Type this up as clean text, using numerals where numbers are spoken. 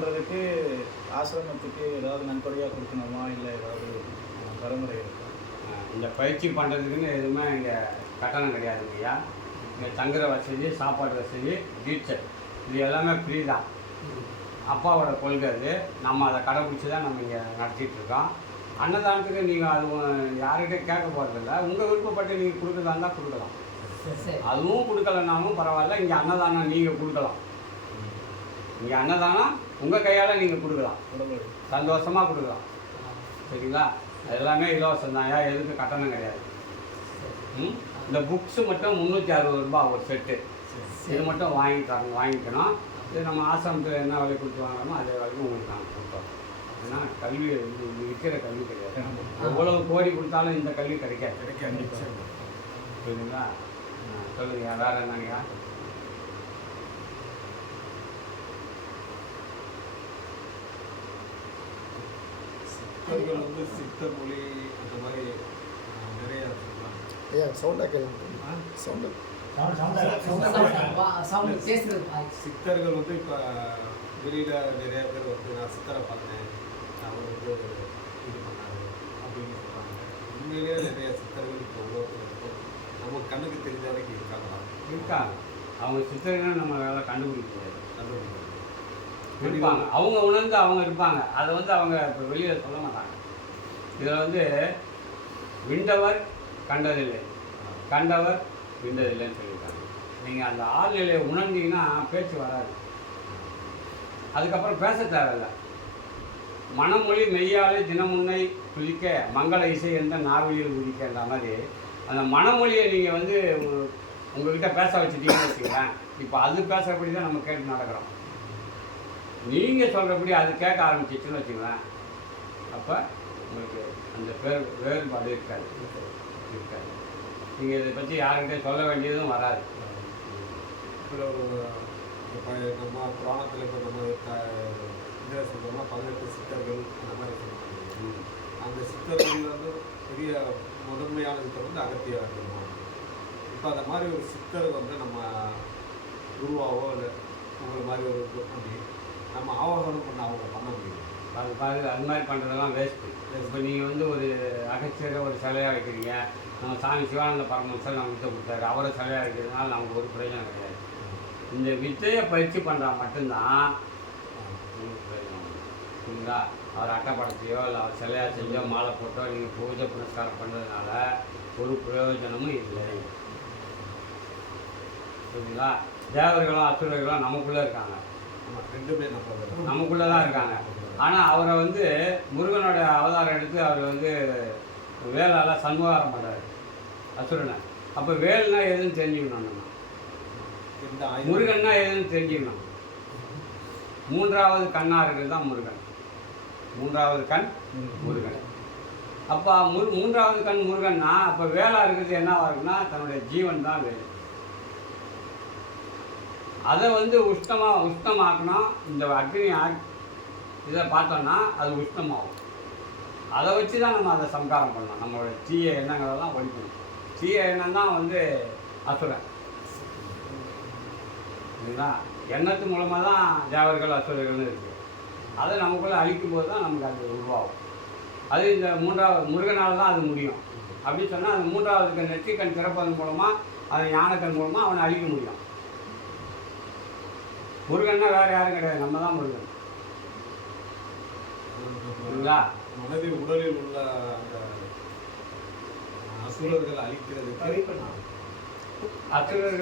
பண்ணுறதுக்கு ஆசிரமத்துக்கு ஏதாவது நன்கொடையாக கொடுக்கணுமா, இல்லை ஏதாவது வரைமுறை இருக்கா? இந்த பயிற்சி பண்ணுறதுக்குன்னு எதுவுமே இங்கே கட்டணம் கிடையாதுங்க ஐயா. இங்கே தங்குற வசதி, சாப்பாடு வசதி, டீச்சர் இது எல்லாமே ஃப்ரீ தான். அப்பாவோட கொள்கை அது. நம்ம அதை கடைப்பிடிச்சி தான் நம்ம இங்கே நடத்திட்டுருக்கோம். அன்னதானத்துக்கு நீங்கள் அது யார்கிட்ட கேட்க போகிறதில்ல. உங்கள் விருப்பப்பட்டு நீங்கள் கொடுக்குறதா இருந்தால் கொடுக்கலாம். அதுவும் கொடுக்கலனாலும் பரவாயில்ல. இங்கே அன்னதானம் நீங்கள் கொடுக்கலாம். இங்கே அன்னதானம் உங்கள் கையால் நீங்கள் கொடுக்கலாம், சந்தோஷமாக கொடுக்கலாம். சரிங்களா? எல்லாமே இலவசம் தான். எதுக்கு கட்டணம் கிடையாது. இந்த புக்ஸு மட்டும் 360 ரூபா ஒரு செட்டு. இது மட்டும் வாங்கிக்கணும். இது நம்ம ஆசிரமத்தில் என்ன விலை கொடுத்து வாங்கணுமோ அதே வரைக்கும் உங்களுக்கு நாங்கள் கொடுத்தோம். ஏன்னா கல்வி விற்கிற கல்வி கிடையாது. எவ்வளவு கோடி கொடுத்தாலும் இந்த கல்வி கிடைக்காது. புரியுதுங்களா? சொல்லுங்க, வேறு என்னங்கய்யா? சித்தர்கள் வந்து சித்தர் மொழி அந்த மாதிரி நிறைய சித்தர்கள் வந்து இப்போ வெளியில் நிறைய பேர் வந்து நான் சித்தரை பார்த்தேன், அவர் வந்து இது பண்ணாரு அப்படின்னு சொல்கிறாங்க. உண்மையிலேயே நிறைய சித்தர்கள் இப்போ உலகத்தில் இருக்கும். நம்ம கண்ணுக்கு தெரிஞ்ச வரைக்கும் இருக்காங்க. அவங்க சித்தர்கள் நம்ம வேலை கண்டுபிடிக்க இருப்பாங்க. அவங்க உணர்ந்து அவங்க இருப்பாங்க. அதை வந்து அவங்க இப்போ வெளியில் சொல்ல மாட்டாங்க. இதில் வந்து விண்டவர் கண்டதில்லை, கண்டவர் விண்டதில்லைன்னு சொல்லியிருக்காங்க. நீங்கள் அந்த ஆழ்நிலையை உணர்ந்தீங்கன்னா பேச்சு வராது. அதுக்கப்புறம் பேச தேவையில்லை. மனமொழி மெய்யாலே தினமுன்னை துதிக்க மங்கள இசை எந்த நாவலியில் உதிக்கின்ற மாதிரி அந்த மனமொழியை நீங்கள் வந்து உங்கள்கிட்ட பேச வச்சுட்டீங்கன்னு வச்சுக்கிறேன். இப்போ அது பேசுகிறபடி தான் நம்ம கேட்டு நடக்கிறோம். நீங்கள் சொல்கிறபடி அது கேட்க ஆரம்பிச்சிச்சுன்னு வச்சுங்களேன், அப்போ உங்களுக்கு அந்த வேறுபாடு இருக்காது. நீங்கள் இதை பற்றி யாருக்கிட்டே சொல்ல வேண்டியதும் வராது. இப்போ நம்ம புராணத்தில் இப்போ நம்ம இதில் சொல்கிறோம்னா 18 சித்தர்கள் அந்த மாதிரி சொல்லுவாங்க. அந்த சித்தர்கள் வந்து பெரிய முதன்மையான சித்தர் வந்து அகத்தியர் இருக்கணும். இப்போ அந்த மாதிரி ஒரு சித்தர் வந்து நம்ம குருவாவோ இல்லை உங்களை மாதிரி ஒரு இது பண்ணி நம்ம ஆவாகனம் பண்ண அவங்க பண்ண முடியும். அது மாதிரி பண்ணுறதெல்லாம் வேஸ்ட்டு. இப்போ நீங்கள் வந்து ஒரு அகத்தியரை ஒரு சிலையாக வைக்கிறீங்க. நம்ம சாமி சிவானந்த பரமஹம்சர் நம்ம வித்தை கொடுத்தாரு, அவரை சிலையாக வைக்கிறதுனால நமக்கு ஒரு பிரயோஜனம் கிடையாது. இந்த வித்தையை பயிற்சி பண்ணுறா மட்டும்தான் சரிங்களா? அவர் அட்டைப்படத்தையோ இல்லை அவர் சிலையாக செஞ்சோ மாலை போட்டோ நீங்கள் பூஜை புனஸ்காரம் பண்ணுறதுனால ஒரு பிரயோஜனமும் இல்லை. சரிங்களா? தேவர்களும் அசுரர்களும் நமக்குள்ளே இருக்காங்க, ரெண்டுமே நமக்குள்ளே தான் இருக்காங்க. ஆனால் அவரை வந்து முருகனோட அவதாரம் எடுத்து அவர் வந்து வேலால் சண்முகாரம் பண்ணுறாரு அசுரனை. அப்போ வேல்னா எதுன்னு தெரிஞ்சுக்கணும். நம்ம முருகன்னா எதுன்னு தெரிஞ்சுக்கணும். மூன்றாவது கண்ணாக இருக்கிறது தான் முருகன். மூன்றாவது கண் முருகன். அப்போ மூன்றாவது கண் முருகன்னா அப்போ வேலா இருக்கிறது என்னவா இருக்குன்னா தன்னுடைய ஜீவன் தான் வேல். அதை வந்து உஷ்ணமாக்கணும். இந்த அக்னி இதை பார்த்தோன்னா அது உஷ்ணமாகும். அதை வச்சு தான் நம்ம அதை சம்காரம் பண்ணணும். நம்மளோட தீய எண்ணங்களெல்லாம் ஒழிக்கணும். தீய எண்ணம் தான் வந்து அசுரன். சரிங்களா? எண்ணத்து மூலமாக தான் தேவர்கள் அசுரர்கள்னு இருக்குது. அதை நமக்குள்ளே அழிக்கும் போது தான் நமக்கு அது உருவாகும். அது இந்த மூன்றாவது முருகனால் தான் அது முடியும். அப்படின்னு சொன்னால் அந்த மூன்றாவது நெற்றிக்கண் திறப்பதன் மூலமாக அது ஞானக்கண் மூலமாக அவனை அழிக்க முடியும். முருகன்னா வேறு யாரும் கிடையாது, நம்ம தான் முருகன். சரிங்களா? மனதில் உடலில் உள்ள அந்த அசுரர்கள் அழிக்கிறது அசுரர்கள்